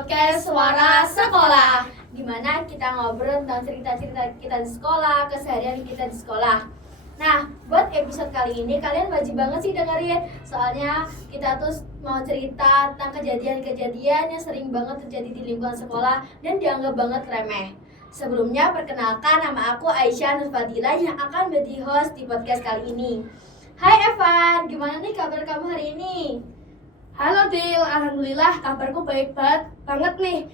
podcast Suara Sekolah, di mana kita ngobrol tentang cerita-cerita kita di sekolah, keseharian kita di sekolah. Nah, buat episode kali ini kalian wajib banget sih dengerin, soalnya kita tuh mau cerita tentang kejadian-kejadian yang sering banget terjadi di lingkungan sekolah dan dianggap banget remeh. Sebelumnya, perkenalkan, nama aku Aisyah Nurfadila yang akan menjadi host di podcast kali ini. Hai Evan, gimana nih kabar kamu hari ini? Halo Dil, alhamdulillah kabarku baik banget nih.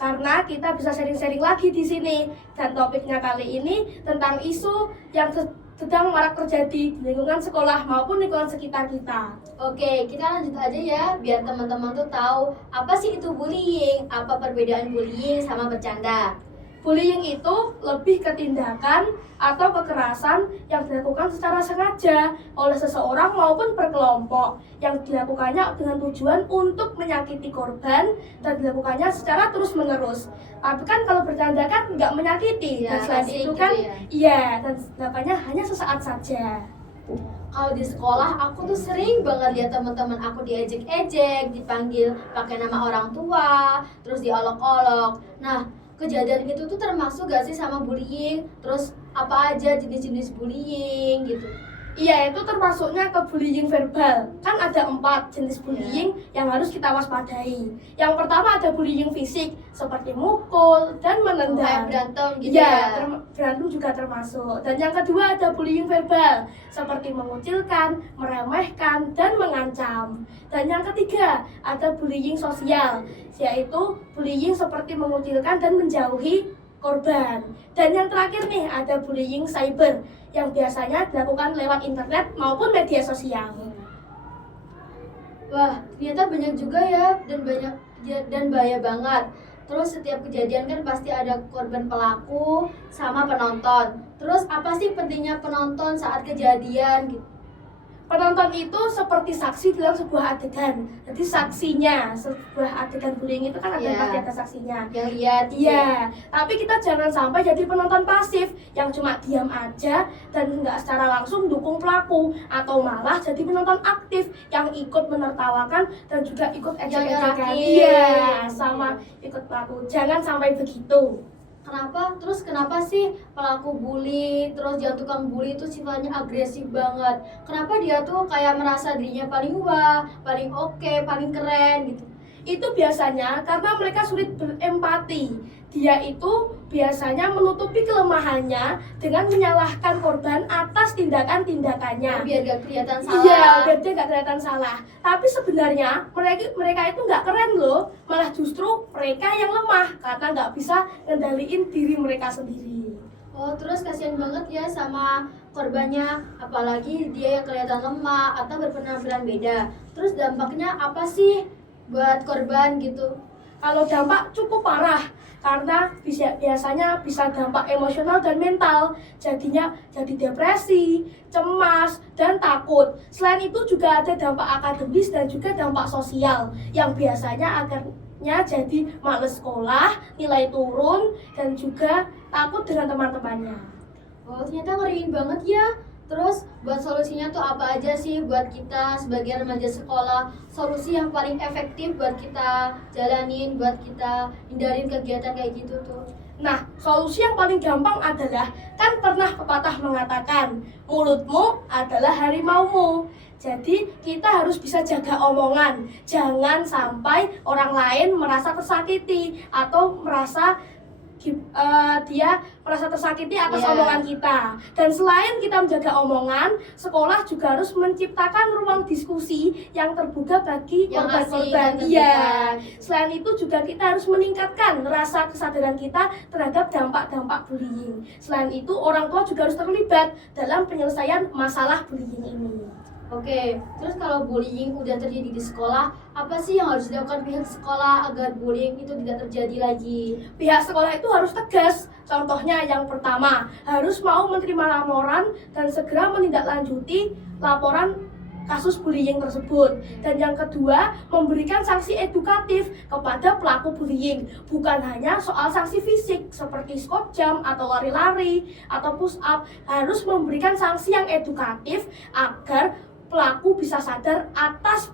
Karena kita bisa sharing-sharing lagi di sini. Dan topiknya kali ini tentang isu yang sedang marak terjadi di lingkungan sekolah maupun lingkungan sekitar kita. Oke, kita lanjut aja ya, biar teman-teman tuh tahu apa sih itu bullying, apa perbedaan bullying sama bercanda. Bullying itu lebih ke tindakan atau kekerasan yang dilakukan secara sengaja oleh seseorang maupun berkelompok, yang dilakukannya dengan tujuan untuk menyakiti korban dan dilakukannya secara terus-menerus. Tapi kan kalau bercanda kan nggak menyakiti, dan selain itu kan dan dilakukannya hanya sesaat saja. Kalau di sekolah aku tuh sering banget lihat teman-teman aku diejek-ejek, dipanggil pakai nama orang tua, terus diolok-olok. Nah, kejadian itu tuh termasuk gak sih sama bullying? Terus apa aja jenis-jenis bullying gitu? Iya, itu termasuknya ke bullying verbal. Kan ada 4 jenis bullying yang harus kita waspadai. Yang pertama ada bullying fisik, seperti mukul dan menendang. Kayak berantem gitu ya? Berantem juga termasuk. Dan yang kedua ada bullying verbal, seperti mengucilkan, meremehkan, dan mengancam. Dan yang ketiga ada bullying sosial, yaitu bullying seperti mengucilkan dan menjauhi korban. Dan yang terakhir nih ada bullying cyber, yang biasanya dilakukan lewat internet maupun media sosial. Wah, ternyata banyak juga ya, dan bahaya banget. Terus setiap kejadian kan pasti ada korban pelaku sama penonton. Terus apa sih pentingnya penonton saat kejadian gitu? Penonton itu seperti saksi dalam sebuah adegan. Jadi saksinya, sebuah adegan bullying itu kan pasti ada saksinya. Yang lihat. Iya. Tapi kita jangan sampai jadi penonton pasif yang cuma diam aja dan nggak secara langsung dukung pelaku, atau malah jadi penonton aktif yang ikut menertawakan dan juga ikut ejek-ejekan. Iya, sama ikut pelaku. Jangan sampai begitu. Kenapa sih pelaku bully, terus yang tukang bully itu sifatnya agresif banget? Kenapa dia tuh kayak merasa dirinya paling wah, paling oke, paling keren gitu? Itu biasanya karena mereka sulit berempati. Dia itu biasanya menutupi kelemahannya dengan menyalahkan korban atas tindakan-tindakannya. Biar gak kelihatan salah. Iya, biar dia gak kelihatan salah. Tapi sebenarnya mereka itu gak keren loh. Malah justru mereka yang lemah karena gak bisa ngendaliin diri mereka sendiri. Oh, terus kasihan banget ya sama korbannya, apalagi dia yang kelihatan lemah atau berpenampilan beda. Terus dampaknya apa sih buat korban gitu? Kalau dampak cukup parah, karena biasanya bisa dampak emosional dan mental. Jadinya jadi depresi, cemas, dan takut. Selain itu juga ada dampak akademis dan juga dampak sosial, yang biasanya akhirnya jadi malas sekolah, nilai turun, dan juga takut dengan teman-temannya. Oh, ternyata ngeriin banget ya. Terus buat solusinya tuh apa aja sih buat kita sebagai remaja sekolah? Solusi yang paling efektif buat kita jalanin, buat kita hindarin kegiatan kayak gitu tuh. Nah, solusi yang paling gampang adalah, kan pernah pepatah mengatakan, mulutmu adalah harimaumu. Jadi kita harus bisa jaga omongan. Jangan sampai orang lain merasa tersakiti atau merasa dia merasa tersakiti atas omongan kita. Dan selain kita menjaga omongan, sekolah juga harus menciptakan ruang diskusi yang terbuka bagi korban-korban. Iya. Selain itu juga kita harus meningkatkan rasa kesadaran kita terhadap dampak-dampak bullying. Selain itu, orang tua juga harus terlibat dalam penyelesaian masalah bullying ini. Oke, terus kalau bullying udah terjadi di sekolah, apa sih yang harus dilakukan pihak sekolah agar bullying itu tidak terjadi lagi? Pihak sekolah itu harus tegas. Contohnya yang pertama, harus mau menerima laporan dan segera menindaklanjuti laporan kasus bullying tersebut. Dan yang kedua, memberikan sanksi edukatif kepada pelaku bullying. Bukan hanya soal sanksi fisik seperti skot jam atau lari-lari atau push up. Harus memberikan sanksi yang edukatif agar pelaku bisa sadar atas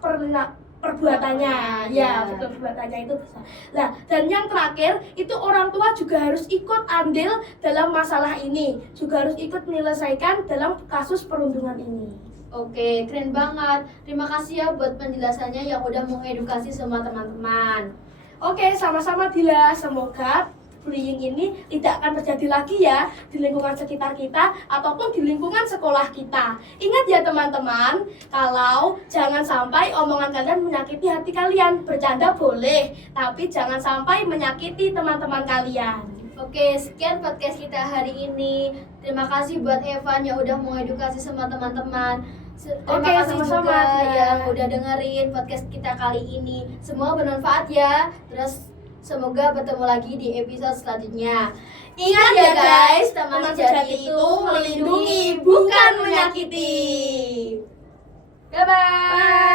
perbuatannya. Ya, betul, perbuatannya itu bisa. Nah, dan yang terakhir itu orang tua juga harus ikut andil dalam masalah ini, juga harus ikut menyelesaikan dalam kasus perundungan ini. Oke, keren banget. Terima kasih ya buat penjelasannya yang udah mengedukasi semua teman-teman. Oke, sama-sama Dila. Semoga bullying ini tidak akan terjadi lagi ya di lingkungan sekitar kita ataupun di lingkungan sekolah kita. Ingat ya teman-teman, kalau jangan sampai omongan kalian menyakiti hati kalian. Bercanda boleh, tapi jangan sampai menyakiti teman-teman kalian. Oke, sekian podcast kita hari ini. Terima kasih buat Evan yang udah mengedukasi semua teman-teman. Terima Oke, kasih sama-sama, juga Tia. yang udah dengerin podcast kita kali ini. Semua bermanfaat ya. Terus semoga bertemu lagi di episode selanjutnya. Ingat ya guys, teman sejati itu melindungi bukan menyakiti. Bye-bye.